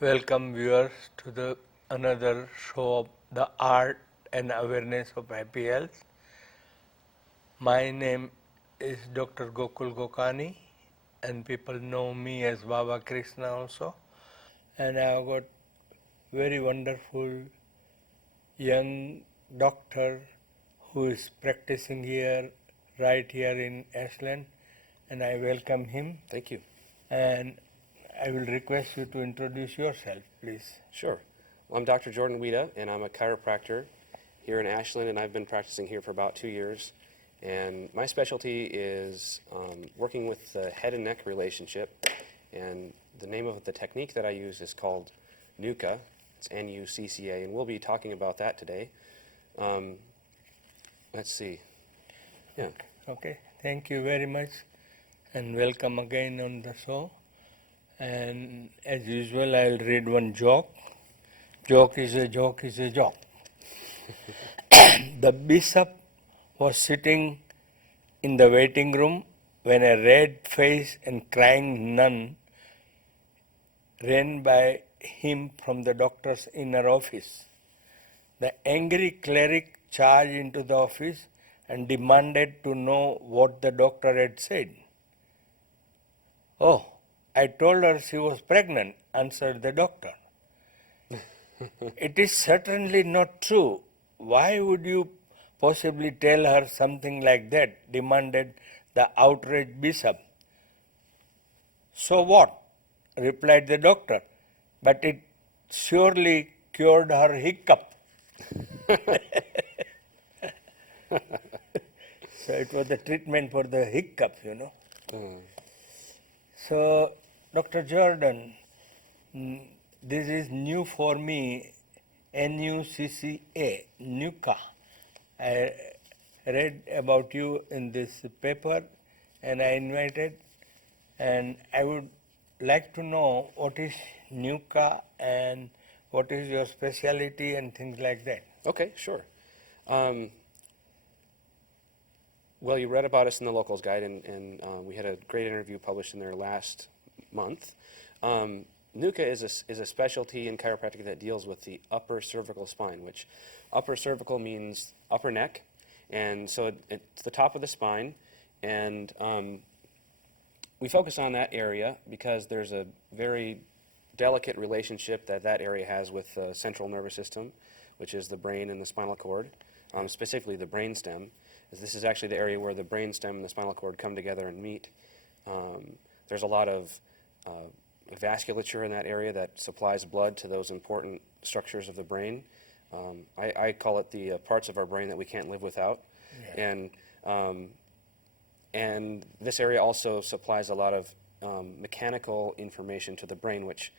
Welcome viewers to the another show of the art and awareness of happy health. My name is Dr. Gokul Gokani and people know me as Baba Krishna also. And I have got very wonderful young doctor who is practicing here, right here in Ashland, and I welcome him. Thank you. And I will request you to introduce yourself, please. Sure. Well, I'm Dr. Jordan Weeda, and I'm a chiropractor here in Ashland, and I've been practicing here for about 2 years. And my specialty is working with the head and neck relationship, and the name of the technique that I use is called NUCCA. It's N-U-C-C-A, and we'll be talking about that today. Let's see. Yeah. Okay, thank you very much and welcome again on the show. And as usual, I'll read one joke. Joke is a joke is a joke. The bishop was sitting in the waiting room when a red-faced and crying nun ran by him from the doctor's inner office. The angry cleric charged into the office and demanded to know what the doctor had said. "Oh, I told her she was pregnant," answered the doctor. "It is certainly not true. Why would you possibly tell her something like that?" demanded the outraged bishop. "So what?" replied the doctor. "But it surely cured her hiccup." So it was the treatment for the hiccup, you know. So, Dr. Jordan, this is new for me, NUCCA, NUCCA. I read about you in this paper and I invited, and I would like to know what is NUCCA and what is your specialty and things like that. Okay, sure. Well, you read about us in the Locals Guide, and we had a great interview published in there last month. NUCCA is a specialty in chiropractic that deals with the upper cervical spine, which upper cervical means upper neck, and so it's the top of the spine, and we focus on that area because there's a very delicate relationship that area has with the central nervous system, which is the brain and the spinal cord, specifically the brainstem. This is actually the area where the brainstem and the spinal cord come together and meet. There's a lot of vasculature in that area that supplies blood to those important structures of the brain. I call it the parts of our brain that we can't live without. Yeah. And this area also supplies a lot of mechanical information to the brain, which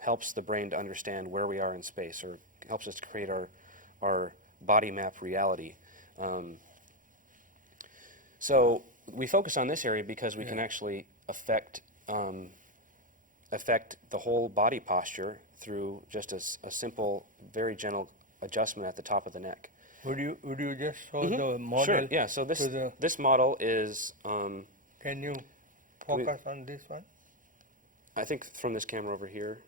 helps the brain to understand where we are in space, or helps us to create our body map reality. So we focus on this area because we can actually affect the whole body posture through just a simple, very gentle adjustment at the top of the neck. Would you just show the model? Sure. Yeah. So this model is. Can you focus on this one? I think from this camera over here.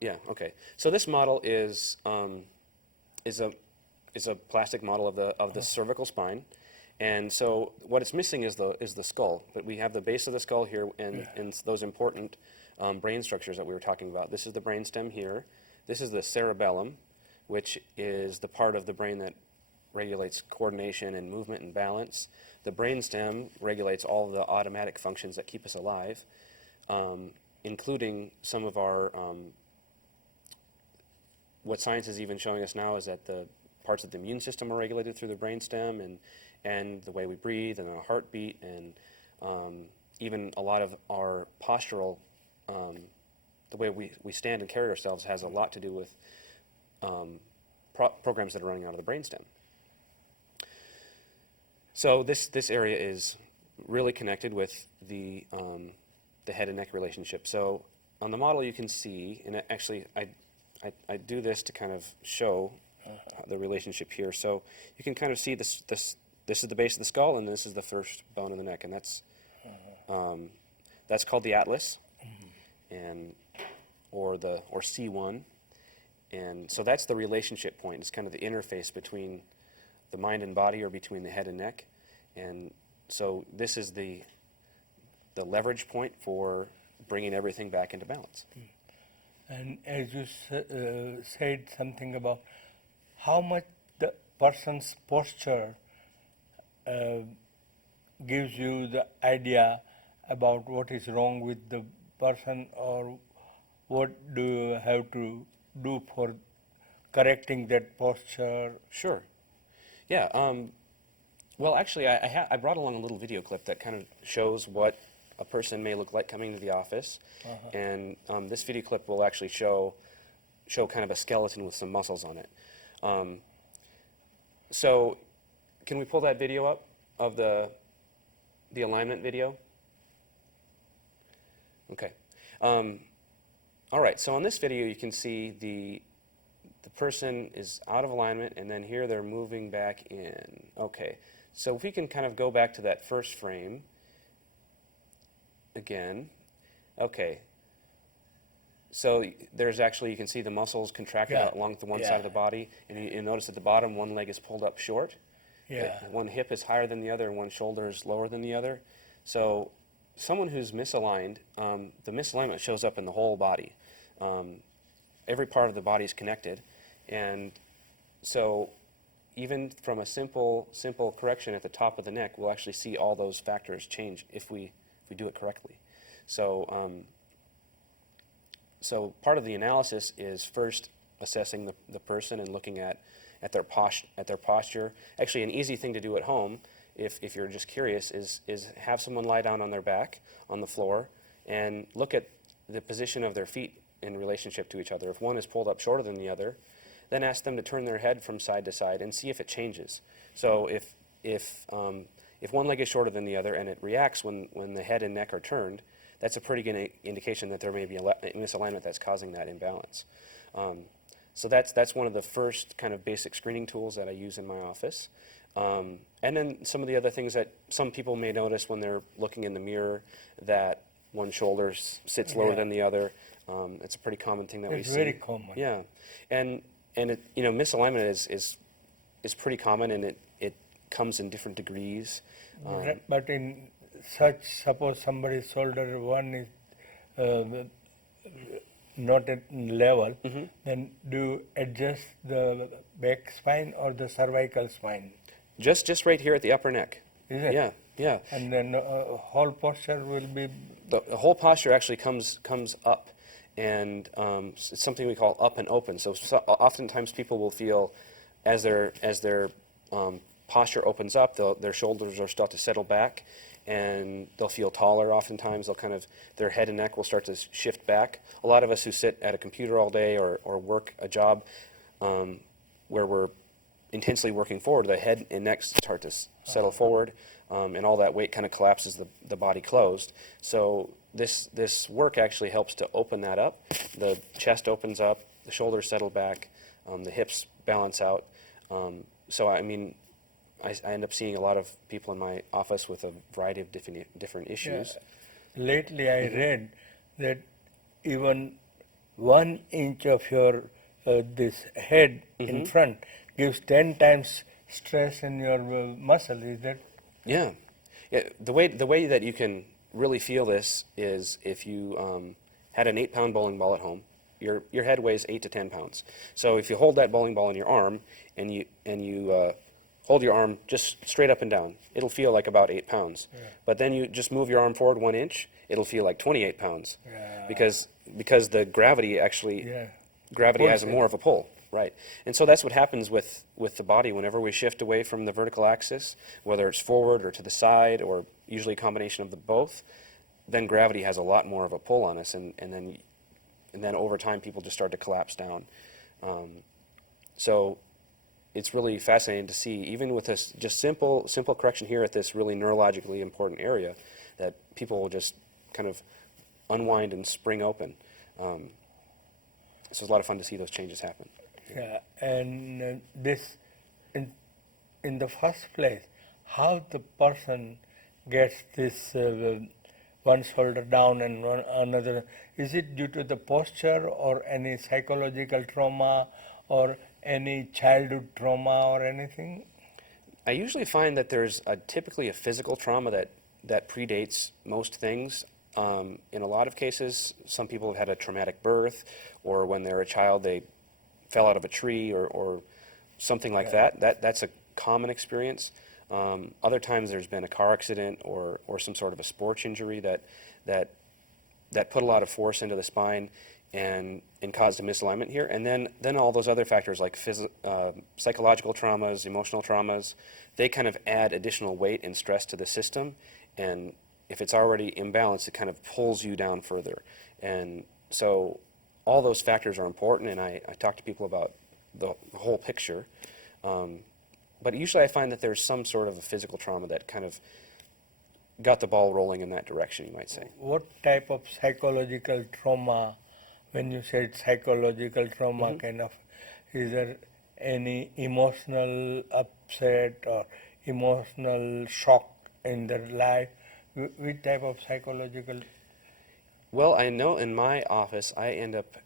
Yeah. Okay. So this model is a plastic model of the cervical spine, and so what it's missing is the skull. But we have the base of the skull here, and those important brain structures that we were talking about. This is the brainstem here. This is the cerebellum, which is the part of the brain that regulates coordination and movement and balance. The brainstem regulates all of the automatic functions that keep us alive, including some of our what science is even showing us now is that the parts of the immune system are regulated through the brainstem, and the way we breathe and our heartbeat, and even a lot of our postural, the way we stand and carry ourselves has a lot to do with programs that are running out of the brainstem. So this area is really connected with the head and neck relationship. So on the model you can see, and actually I do this to kind of show the relationship here. So you can kind of see this is the base of the skull, and this is the first bone of the neck, and that's called the atlas. and or C1. And so that's the relationship point. It's kind of the interface between the mind and body, or between the head and neck. And so this is the leverage point for bringing everything back into balance. And as you said something about how much the person's posture gives you the idea about what is wrong with the person, or what do you have to do for correcting that posture? Sure. Yeah. Well, actually, I brought along a little video clip that kind of shows what a person may look like coming to the office. And this video clip will actually show kind of a skeleton with some muscles on it. So can we pull that video up of the alignment video? Okay. All right, so on this video you can see the person is out of alignment, and then here they're moving back in. Okay, so if we can kind of go back to that first frame again. Okay, so there's actually, you can see the muscles contracted out along the one side of the body, and you notice at the bottom one leg is pulled up short. One hip is higher than the other, and one shoulder is lower than the other. So someone who's misaligned, the misalignment shows up in the whole body. Every part of the body is connected, and so even from a simple correction at the top of the neck, we'll actually see all those factors change if we do it correctly. So so part of the analysis is first assessing the person and looking at their posture. Actually, an easy thing to do at home, if you're just curious, is have someone lie down on their back on the floor and look at the position of their feet in relationship to each other. If one is pulled up shorter than the other, then ask them to turn their head from side to side and see if it changes. So if one leg is shorter than the other and it reacts when the head and neck are turned, that's a pretty good indication that there may be a misalignment that's causing that imbalance. So that's one of the first kind of basic screening tools that I use in my office. And then some of the other things that some people may notice when they're looking in the mirror, that one shoulder sits lower than the other. It's a pretty common thing that we see. It's very common. Yeah, and it, misalignment is pretty common, and it comes in different degrees. But in suppose somebody's shoulder one is not at level, then do you adjust the back spine or the cervical spine? Just right here at the upper neck. Is it? Yeah. And then whole posture will be... The whole posture actually comes up, and it's something we call up and open. So oftentimes people will feel as their posture opens up, their shoulders will start to settle back, and they'll feel taller. Oftentimes their head and neck will start to shift back. A lot of us who sit at a computer all day or work a job where we're intensely working forward, the head and neck start to settle forward, and all that weight kind of collapses the body closed. So this work actually helps to open that up. The chest opens up, the shoulders settle back, the hips balance out. So I mean, I end up seeing a lot of people in my office with a variety of different issues. Yeah. Lately I read that even 1 inch of your this head in front gives 10 times stress in your muscle. Is that? Yeah. The way that you can really feel this is if you had an 8-pound bowling ball at home. Your head weighs 8 to 10 pounds. So if you hold that bowling ball in your arm and you hold your arm just straight up and down, it'll feel like about 8 pounds. Yeah. But then you just move your arm forward 1 inch, it'll feel like 28 pounds. Yeah. Because the gravity actually gravity has more of a pull. Right. And so that's what happens with the body whenever we shift away from the vertical axis, whether it's forward or to the side or usually a combination of the both, then gravity has a lot more of a pull on us, and then over time people just start to collapse down. So it's really fascinating to see, even with this just simple correction here at this really neurologically important area, that people will just kind of unwind and spring open. So it's a lot of fun to see those changes happen. Yeah, and this, in the first place, how the person gets this one shoulder down and one another. Is it due to the posture or any psychological trauma or any childhood trauma or anything? I usually find that there's typically a physical trauma that predates most things. In a lot of cases, some people have had a traumatic birth, or when they're a child, they fell out of a tree or something like that. That's a common experience. Other times there's been a car accident or some sort of a sports injury that put a lot of force into the spine and caused a misalignment here. And then all those other factors like psychological traumas, emotional traumas, they kind of add additional weight and stress to the system. And if it's already imbalanced, it kind of pulls you down further. And so all those factors are important, and I talk to people about the whole picture. But usually I find that there's some sort of a physical trauma that kind of got the ball rolling in that direction, you might say. What type of psychological trauma, when you said psychological trauma, kind of, is there any emotional upset or emotional shock in their life? Which type of psychological? Well, I know in my office, I end up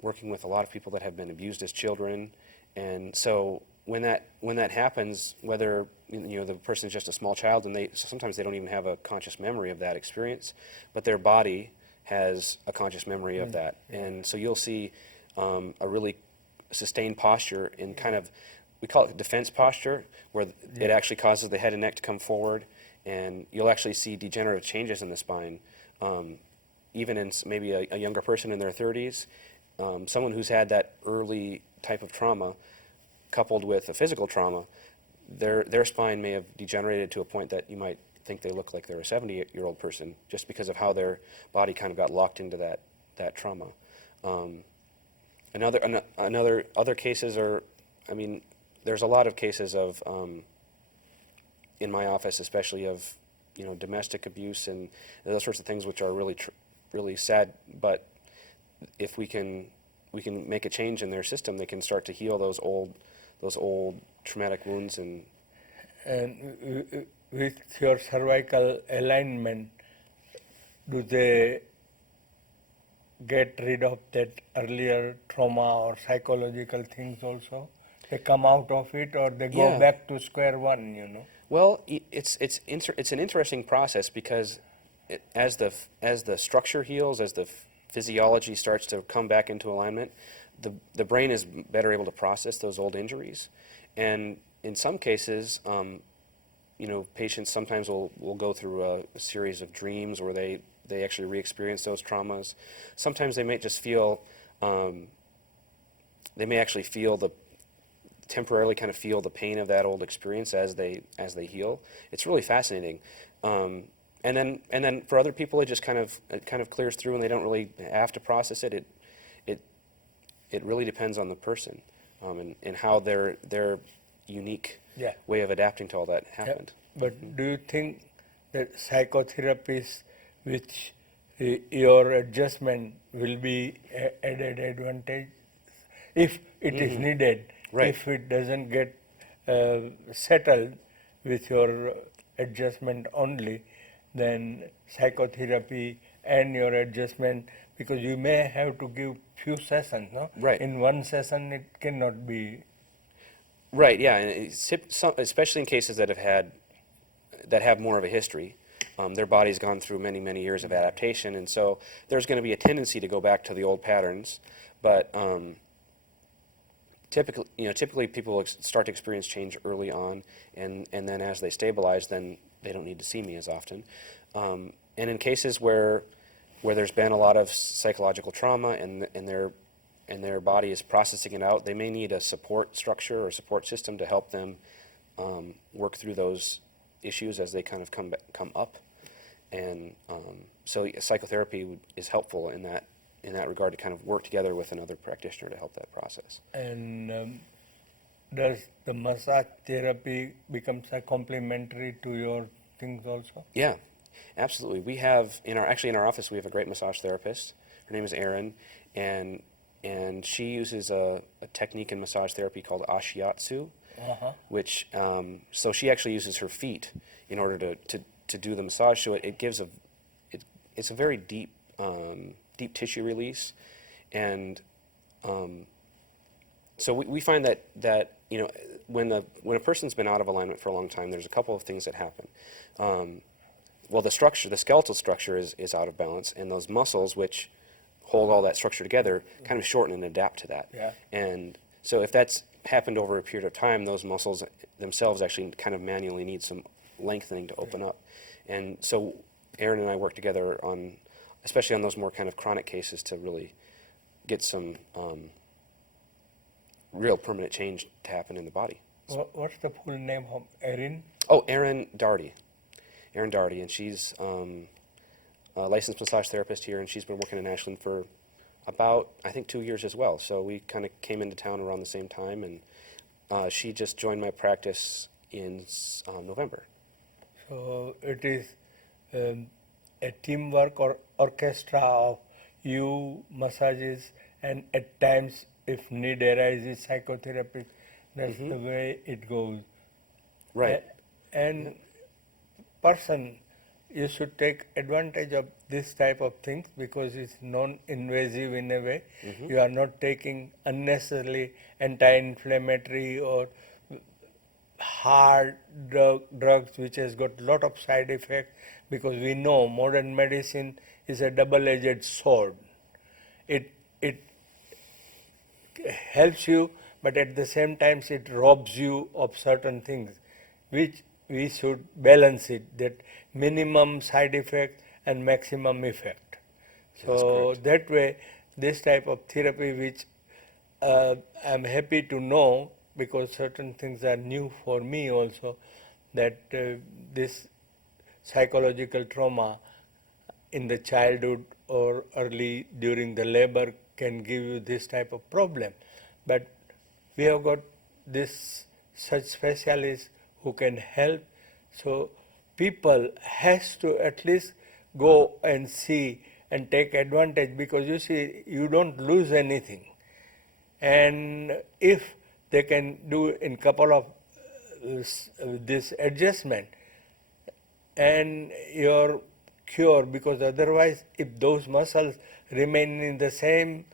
working with a lot of people that have been abused as children, and so when that happens, whether the person is just a small child, and sometimes they don't even have a conscious memory of that experience, but their body has a conscious memory of that, and so you'll see a really sustained posture in kind of, we call it defense posture, where it actually causes the head and neck to come forward, and you'll actually see degenerative changes in the spine. Even in maybe a younger person in their 30s, someone who's had that early type of trauma coupled with a physical trauma, their spine may have degenerated to a point that you might think they look like they're a 70-year-old person just because of how their body kind of got locked into that trauma. Other cases are, I mean, there's a lot of cases of, in my office especially, of domestic abuse and those sorts of things, which are really sad, but if we can make a change in their system, they can start to heal those old traumatic wounds. And with your cervical alignment, do they get rid of that earlier trauma or psychological things also? They come out of it, or they go back to square one, Well, it's an interesting process because as the structure heals, as the physiology starts to come back into alignment, the brain is better able to process those old injuries, and in some cases, patients sometimes will go through a series of dreams where they actually re-experience those traumas. Sometimes they may just feel, they may actually temporarily kind of feel the pain of that old experience as they heal. It's really fascinating. And then for other people, it just kind of clears through, and they don't really have to process it. It really depends on the person, and how their unique way of adapting to all that happened. But do you think that psychotherapies, which your adjustment will be added advantage if it is needed? Right. If it doesn't get settled with your adjustment only, then psychotherapy and your adjustment, because you may have to give few sessions, no? Right. In one session, it cannot be. Right. Yeah, and especially in cases that have more of a history, their body's gone through many years of adaptation, and so there's going to be a tendency to go back to the old patterns, but. Typically people start to experience change early on, and then as they stabilize, then they don't need to see me as often. And in cases where there's been a lot of psychological trauma and their body is processing it out, they may need a support structure or support system to help them work through those issues as they kind of come up. And so psychotherapy is helpful in that regard, to kind of work together with another practitioner to help that process. And does the massage therapy becomes a complementary to your things also? Yeah, absolutely. We have in our office we have a great massage therapist. Her name is Erin, and she uses a technique in massage therapy called ashiatsu, which so she actually uses her feet in order to do the massage. So it it's a very deep deep tissue release, and so we find that you know, when a person's been out of alignment for a long time, there's a couple of things that happen. Well, the skeletal structure is out of balance, and those muscles which hold all that structure together kind of shorten and adapt to that. Yeah. And so if that's happened over a period of time, those muscles themselves actually kind of manually need some lengthening to open up. And so Aaron and I work together on, especially on those more kind of chronic cases, to really get some real permanent change to happen in the body. What's the full name of Erin? Oh, Erin Daugherty, and she's a licensed massage therapist here, and she's been working in Ashland for about, I think, 2 years as well. So we kind of came into town around the same time, and she just joined my practice in November. So it is a teamwork or orchestra of you, massages, and at times, if need arises, psychotherapy. That's the way it goes. Right. And person, you should take advantage of this type of things because it's non-invasive in a way. You are not taking unnecessarily anti-inflammatory or hard drugs which has got lot of side effects, because we know modern medicine is a double-edged sword. It helps you, but at the same time it robs you of certain things, which we should balance it, that minimum side effect and maximum effect. So that way, this type of therapy, which I'm happy to know, because certain things are new for me also, that this psychological trauma in the childhood or early during the labor can give you this type of problem. But we have got this such specialists who can help. So people has to at least go and see and take advantage, because you see, you don't lose anything. And if they can do in couple of this adjustment, and your cure, because otherwise if those muscles remain in the same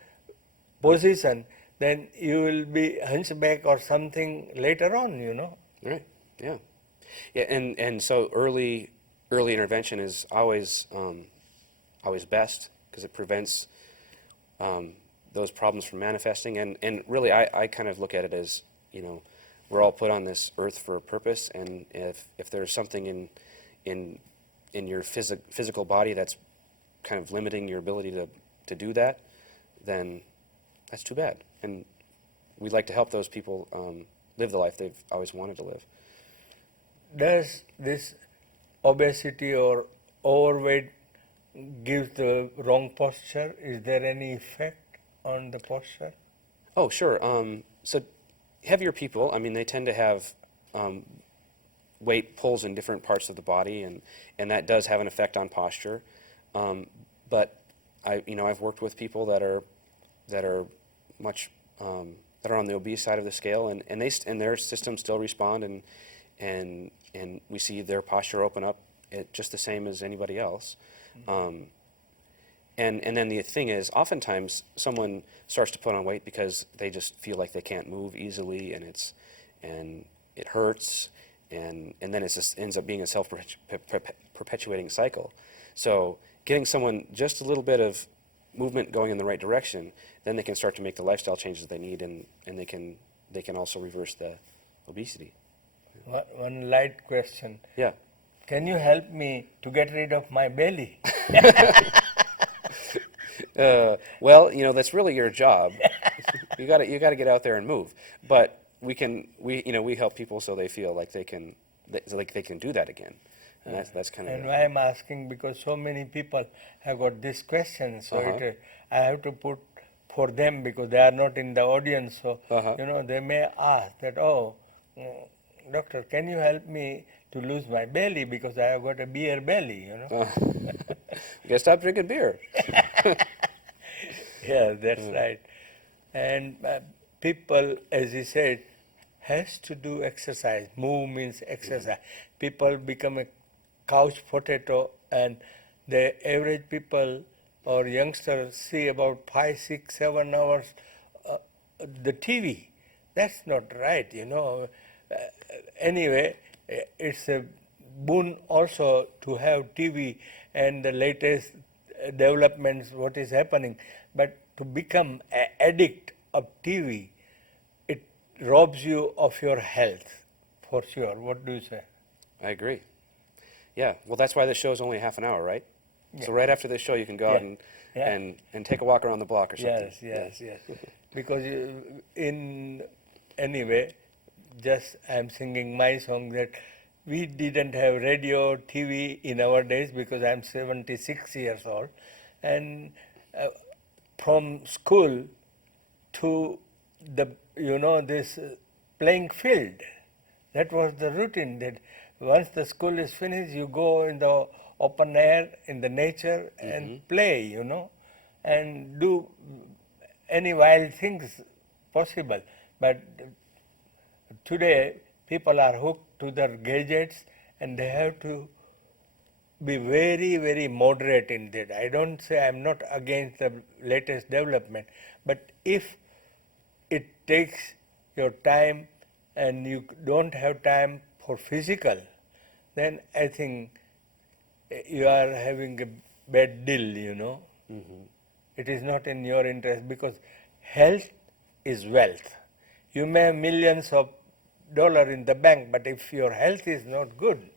position, then you will be hunchback or something later on, you know. Right. Yeah. Yeah. And so early intervention is always best, because it prevents those problems from manifesting. And really, I kind of look at it as, you know, we're all put on this earth for a purpose, and if there's something in your physical body that's kind of limiting your ability to do that, then that's too bad. And we'd like to help those people live the life they've always wanted to live. Does this obesity or overweight give the wrong posture? Is there any effect on the posture? Oh, sure. So heavier people, I mean, they tend to have weight pulls in different parts of the body, and that does have an effect on posture. But I've worked with people that are much that are on the obese side of the scale, and their systems still respond, and we see their posture open up just the same as anybody else. And then the thing is, oftentimes someone starts to put on weight because they just feel like they can't move easily, and it hurts, and then it just ends up being a self-perpetuating cycle. So getting someone just a little bit of movement going in the right direction, then they can start to make the lifestyle changes they need, and they can also reverse the obesity. One light question. Yeah. Can you help me to get rid of my belly? Well, that's really your job. You got to get out there and move. But we help people so they feel like they can do that again. And that's kind of. And why I'm asking, because so many people have got this question, so I have to put for them, because they are not in the audience. So they may ask that, doctor, can you help me to lose my belly, because I have got a beer belly, You gotta stop drinking beer. Yeah, that's right. And people, as he said, has to do exercise. Move means exercise. People become a couch potato, and the average people or youngsters see about 5, 6, 7 hours the TV. That's not right, you know. Anyway, it's a boon also to have TV and the latest developments, what is happening. But to become an addict of TV, it robs you of your health, for sure. What do you say? I agree. Yeah, well, that's why this show is only half an hour, right? So right after this show, you can go out Yeah. and take a walk around the block or something. Yes. Because anyway, just I'm singing my song that we didn't have radio, TV in our days because I'm 76 years old, and from school to the this playing field, that was the routine. That once the school is finished, you go in the open air in the nature and play, and do any wild things possible. But today people are hooked to their gadgets and they have to be very, very moderate in that. I don't say I'm not against the latest development, but if it takes your time and you don't have time for physical, then I think you are having a bad deal. It is not in your interest because health is wealth. You may have millions of dollars in the bank, but if your health is not good,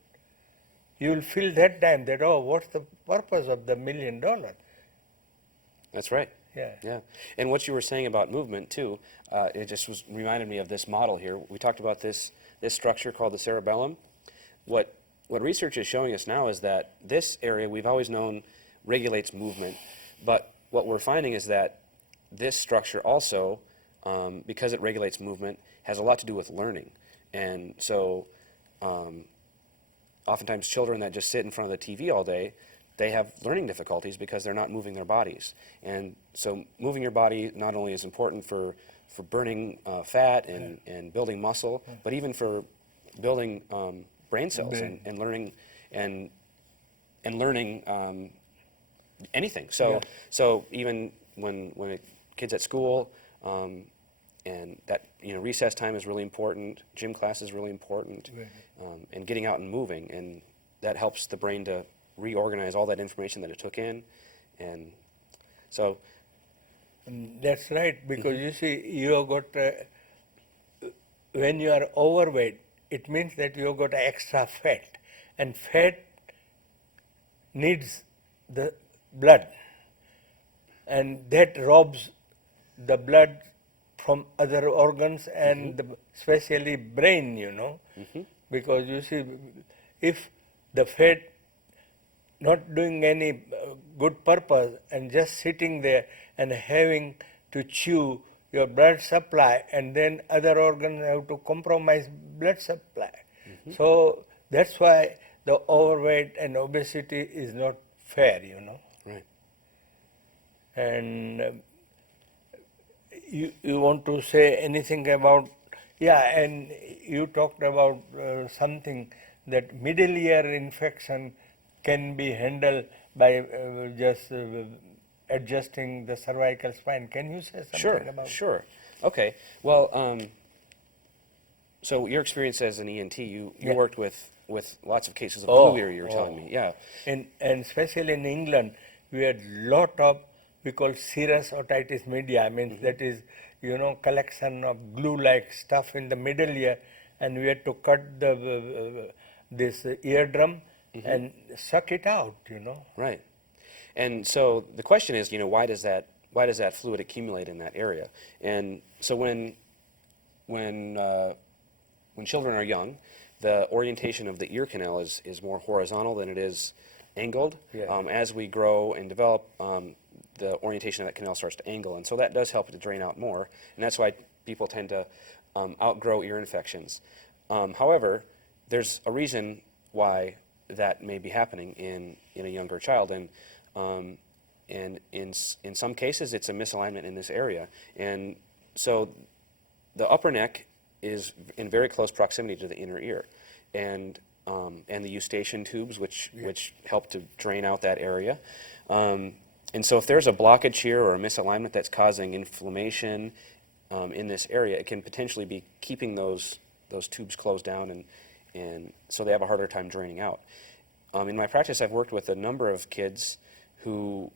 you will feel that time that, oh, what's the purpose of the $1 million? That's right. Yeah. Yeah. And what you were saying about movement, too, it just reminded me of this model here. We talked about this structure called the cerebellum. What research is showing us now is that this area we've always known regulates movement, but what we're finding is that this structure also, because it regulates movement, has a lot to do with learning. And so oftentimes children that just sit in front of the TV all day, they have learning difficulties because they're not moving their bodies. And so moving your body not only is important for burning fat and building muscle, but even for building brain cells and learning and learning anything. So even when a kid's at school, and that recess time is really important, gym class is really important, and getting out and moving, and that helps the brain to reorganize all that information that it took in, and so. That's right, because you see, you have got when you are overweight, it means that you have got extra fat, and fat needs the blood, and that robs the blood from other organs and especially brain, because you see, if the fat not doing any good purpose and just sitting there and having to chew your blood supply, and then other organs have to compromise blood supply. So that's why the overweight and obesity is not fair, Right. And you want to say anything about, and you talked about something that middle ear infection can be handled by just adjusting the cervical spine. Can you say something about Sure. Okay. Well, so your experience as an ENT, you worked with lots of cases of blue ear, you were telling me. Yeah. And especially in England, we had lot of, we call serous otitis media. I mean, that is, collection of glue-like stuff in the middle ear, and we had to cut this eardrum and suck it out, Right. And so the question is, why does that fluid accumulate in that area? And so when children are young, the orientation of the ear canal is more horizontal than it is angled. Yeah. As we grow and develop, the orientation of that canal starts to angle, and so that does help it to drain out more, and that's why people tend to outgrow ear infections. However, there's a reason why that may be happening in a younger child, and in some cases it's a misalignment in this area, and so the upper neck is in very close proximity to the inner ear, and and the eustachian tubes, which help to drain out that area. And so if there's a blockage here or a misalignment that's causing inflammation in this area, it can potentially be keeping those tubes closed down, and so they have a harder time draining out. In my practice, I've worked with a number of kids who,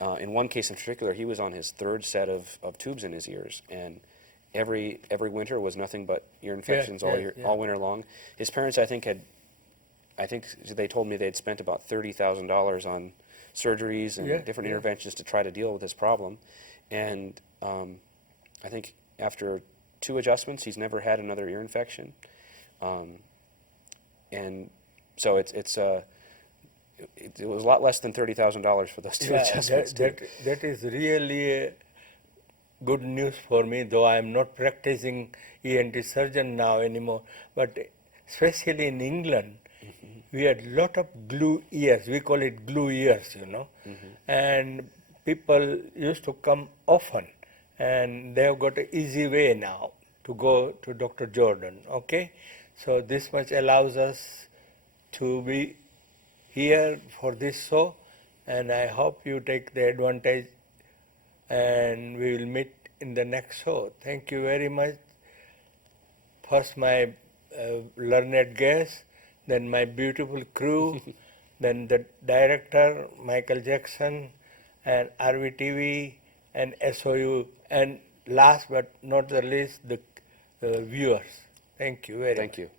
in one case in particular, he was on his third set of tubes in his ears, and every winter was nothing but ear infections all winter long. His parents, I think they told me they'd spent about $30,000 on surgeries and different interventions to try to deal with this problem, and I think after 2 adjustments, he's never had another ear infection, and so it was a lot less than $30,000 for those 2 adjustments. That is really good news for me, though I am not practicing ENT surgeon now anymore. But especially in England, we had a lot of glue ears. We call it glue ears, and people used to come often, and they have got an easy way now to go to Dr. Jordan. Okay, so this much allows us to be here for this show, and I hope you take the advantage, and we will meet in the next show. Thank you very much. First my learned guest, then my beautiful crew, then the director, Michael Jackson, and RVTV, and SOU, and last but not the least, the viewers. Thank you very much. Thank you.